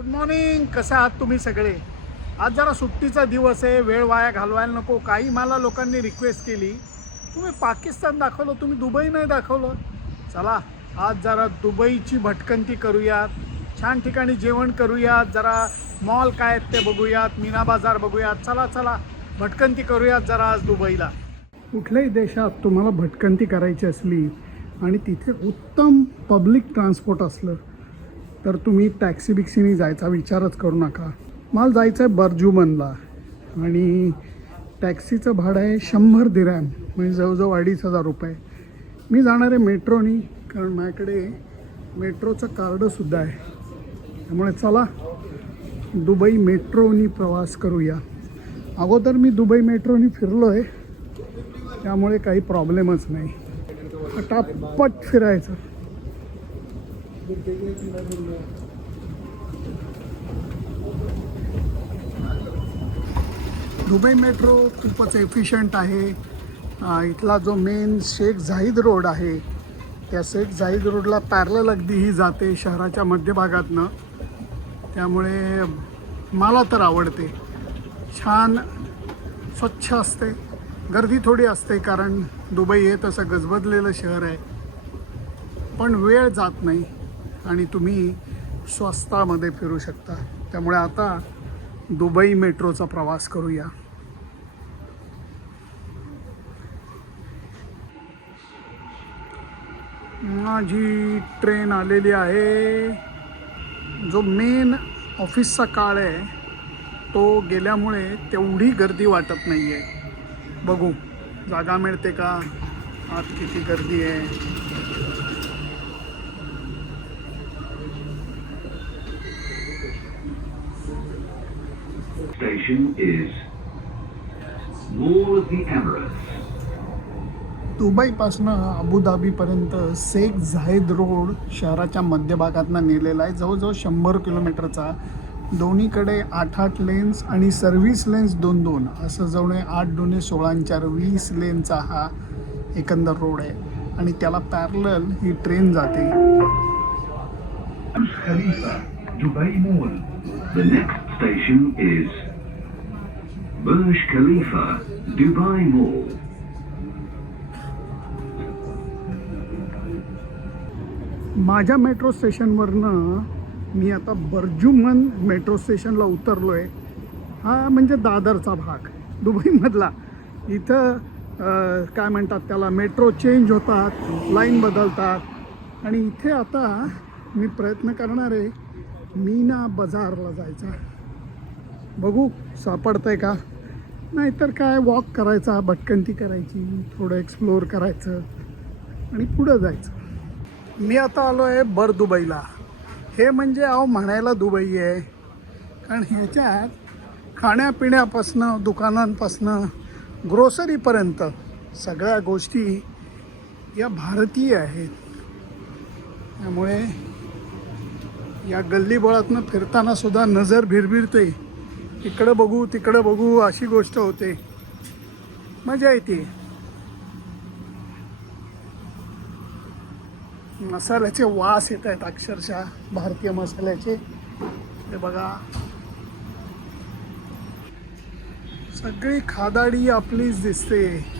Good morning कसे आहात तुम्ही सगळे? आज जरा सुट्टीचा दिवस आहे. वेळ वाया घालवायला नको. काही मला लोकांनी रिक्वेस्ट केली. तुम्ही पाकिस्तान दाखवलं. तुम्ही दुबई नाही दाखवलं. चला आज जरा दुबईची भटकंती करूयात. छान ठिकाणी जेवण करूयात. जरा मॉल काय आहेत ते बघूयात. मीना बाजार बघूयात. चला चला भटकंती करूयात जरा आज दुबईला. कुठल्याही देशात तुम्हाला भटकंती करायची असली आणि तिथे उत्तम पब्लिक ट्रान्सपोर्ट असलं तर तुम्ही टॅक्सी बिक्सीनी जायचा विचारच करू नका. मला जायचं आहे बर्जुमनला. आणि टॅक्सीचं भाडं आहे शंभर दिरॅम म्हणजे जवळजवळ अडीच हजार रुपये. मी जाणार आहे मेट्रोनी कारण माझ्याकडे मेट्रोचं कार्डसुद्धा आहे. त्यामुळे चला दुबई मेट्रोनी प्रवास करूया. अगोदर मी दुबई मेट्रोनी फिरलो आहे त्यामुळे काही प्रॉब्लेमच नाही. पटापट फिरायचं. दुबई मेट्रो खूपच एफिशियंट आहे. इथला जो मेन शेख झाईद रोड आहे त्या शेख झाईद रोडला पॅरल अगदी ही जाते शहराच्या मध्यभागातनं. त्यामुळे मला तर आवडते. छान स्वच्छ असते. गर्दी थोडी असते कारण दुबई हे तसं गजबजलेलं शहर आहे. पण वेळ जात नाही. आणि तुम्ही स्वस्तामध्ये फिरू शकता. त्यामुळे आता दुबई मेट्रोचा प्रवास करूया. माझी ट्रेन आलेली आहे. जो मेन ऑफिसचा काळ आहे तो गेल्यामुळे तेवढी गर्दी वाटत नाही आहे बघू जागा मिळते का? आत किती गर्दी आहे? Station is Mall of the Emirates. दुबईपासनं अबुधाबीपर्यंत शेख झायद रोड शहराच्या मध्यभागातनं नेलेला आहे. जवळजवळ शंभर किलोमीटरचा. दोन्हीकडे आठ आठ लेन्स आणि सर्व्हिस लेन्स दोन दोन असं जवळ आठ दोन्ही सोळांचार वीस लेनचा हा एकंदर रोड आहे. आणि त्याला पॅरल ही ट्रेन जाते. Dubai Mall. The next station is Burj Khalifa, Dubai Mall. माझ्या मेट्रो स्टेशनवरनं मी आता बर्जुमन मेट्रो स्टेशनला उतरलो आहे हा म्हणजे दादरचा भाग दुबईमधला. इथं काय म्हणतात त्याला मेट्रो चेंज होतात लाईन बदलतात. आणि इथे आता मी प्रयत्न करणार आहे मीना बाजारला जायचा. बघू सापडतंय का? नाहीतर काय वॉक करायचा भटकंती करायची थोडं एक्सप्लोअर करायचं आणि पुढं जायचं. मी आता आलो आहे बर दुबईला. हे म्हणजे अहो म्हणायला दुबई आहे. कारण ह्याच्यात खाण्यापिण्यापासनं दुकानांपासनं ग्रोसरीपर्यंत सगळ्या गोष्टी या भारतीय आहेत. त्यामुळे या गल्लीबोळातनं फिरताना सुद्धा नजर भिरभिरते इकडं बघू तिकडं बघू अशी गोष्ट होते. मजा येते. मसाल्याचे वास येत आहेत अक्षरशः भारतीय मसाल्याचे. ते बघा. सगळी खादाडी आपलीच दिसते.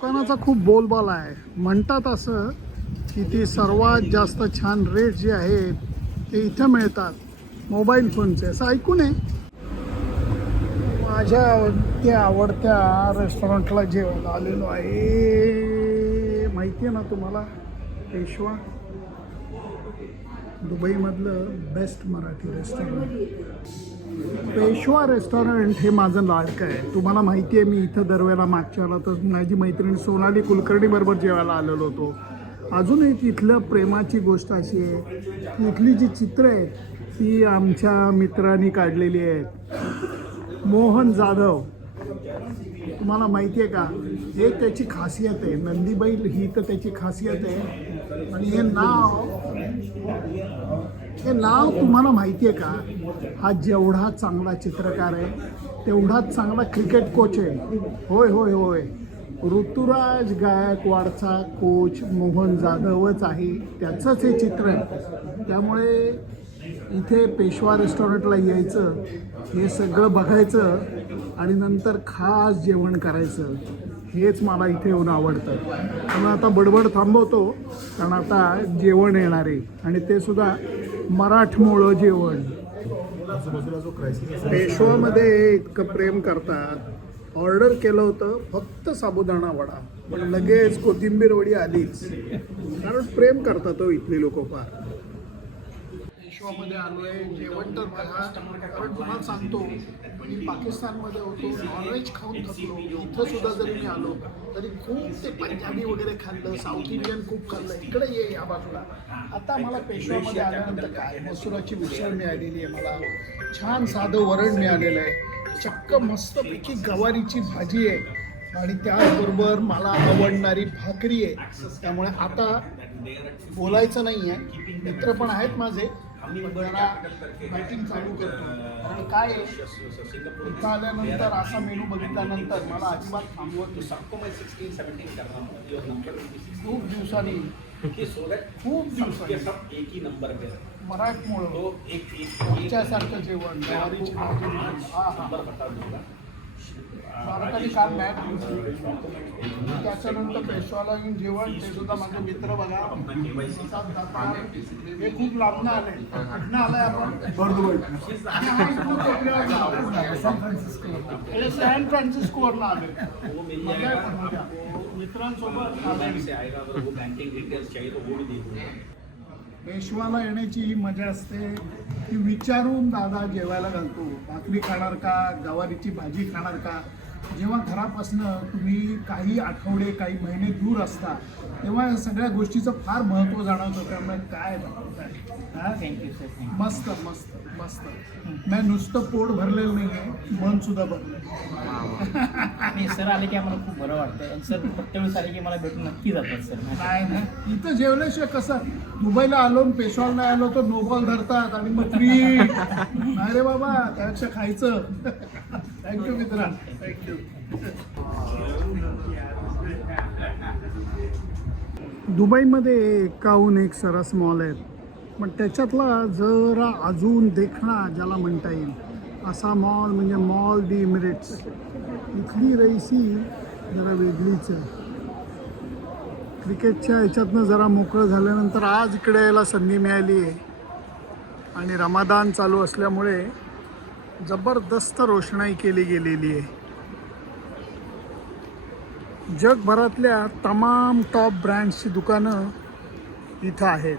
दुकानाचा खूप बोलबाला आहे. म्हणतात असं की ती सर्वात जास्त छान रेट जे आहेत ते इथं मिळतात. मोबाईल फोनचे. असं ऐकू नये. माझ्या आवडत्या आवडत्या रेस्टॉरंटला जेवण आलेलो आहे. माहिती आहे ना तुम्हाला? Peshwa. दुबईमधलं best Marathi restaurant Peshwa restaurant हे माझं लाडकं आहे. तुम्हाला माहिती आहे मी इथं दरवेळेला मागच्या आला तर माझी मैत्रीण सोनाली कुलकर्णीबरोबर जेवायला आलेलो होतो. अजूनही तिथलं प्रेमाची गोष्ट अशी आहे की इथली जी चित्र आहेत ती आमच्या मित्रांनी काढलेली आहेत. मोहन जाधव. तुम्हाला माहिती आहे का? हे त्याची खासियत आहे. नंदीबाई ही तर त्याची खासियत आहे. आणि हे नाव हे नाव तुम्हाला माहिती आहे का? हा जेवढा चांगला चित्रकार आहे तेवढाच चांगला क्रिकेट कोच आहे. होय होय होय. ऋतुराज गायकवाडचा कोच मोहन जाधवच आहे. त्याचंच हे चित्र आहे. त्यामुळे इथे पेशवा रेस्टॉरंटला यायचं हे सगळं बघायचं आणि नंतर खास जेवण करायचं हेच मला इथे येऊन आवडतं. त्यामुळे आता बडबड थांबवतो कारण आता जेवण येणार आहे. आणि ते सुद्धा मराठमोळं जेवण. पेशवामध्ये इतकं प्रेम करतात. ऑर्डर केलं होतं फक्त साबुदाणा वडा. पण लगेच कोथिंबीर वडी आलीच. कारण प्रेम करतात हो इथली लोक फार. पेशवामध्ये आहे जेवण तर बघा कारण तुम्हाला सांगतो मी पाकिस्तानमध्ये होतो नॉनव्हेज खाऊन थकलो. इथं सुद्धा जरी मी आलो तरी खूप ते पंजाबी वगैरे खाल्लं साऊथ इंडियन खूप खाल्लं. इकडे ये या बाजूला. आता मला पेशवामध्ये आल्यानंतर काय? मसुराची मिसळ मिळालेली आहे मला. छान साधं वरण मिळालेलं आहे. चक्क मस्तपैकी गवारीची भाजी आहे. आणि त्याचबरोबर मला आवडणारी भाकरी आहे. त्यामुळे आता बोलायचं नाही आहे मित्र पण आहेत माझे. जरा बॅटिंग चालू करतो. कारण काय इथं आल्यानंतर असा मेनू बघितल्यानंतर मला अजिबात थांबवत नाही. सबको मैं 16 17 कर रहा योर नंबर खूप दिवसांनी. खूप दिवसांनी. सब एक ही नंबर। मराठमोळं. तो एक एक आमच्यासारखं जेवण. हा हा भारताने काल मॅच. त्याच्यानंतर पेशवाला येऊन जेवण ते सुद्धा माझे मित्र बघा. हे खूप लांबनं आले कुठनं आलाय आपण. आणि हे सॅन फ्रान्सिस्कोवरनं आले मित्रांसोबत पेशवाला येण्याची ही मजा असते की विचारून दादा जेवायला घालतो. भाकरी खाणार का? गवारीची भाजी खाणार का? जेव्हा घरापासनं तुम्ही काही आठवडे काही महिने दूर असता तेव्हा या सगळ्या गोष्टीचं फार महत्त्व जाणवतं. त्यामुळे काय हा? थँक्यू सर थँक्यू मस्त मस्त मस्त. नाही नुसतं पोट भरलेलं नाही आहे मन सुद्धा भरलं आणि सर आले की आम्हाला खूप बरं वाटतं आणि सर प्रत्येक वेळेस आले की मला भेटून नक्की जातात सर. नाही नाही. इथं जेवल्याशिवाय कसं? दुबईला आलो आणि पेशवाला नाही आलो तर नोबल धरतात आणि मग फ्री नाही रे बाबा त्यापेक्षा खायचं. थँक्यू मित्रा थँक्यू दुबईमध्ये एकाहून एक सरस मॉल आहेत. पण त्याच्यातला जरा अजून देखणा ज्याला म्हणता येईल असा मॉल म्हणजे मॉल दी इमिरेट्स इथली रईसी जरा वेगळीच आहे. क्रिकेटच्या ह्याच्यातनं जरा मोकळं झाल्यानंतर आज इकडे यायला संधी मिळाली आहे आणि रमादान चालू असल्यामुळे जबरदस्त रोषणाई केली गेलेली आहे. जगभरातल्या तमाम टॉप ब्रँड्सची दुकानं इथं आहेत.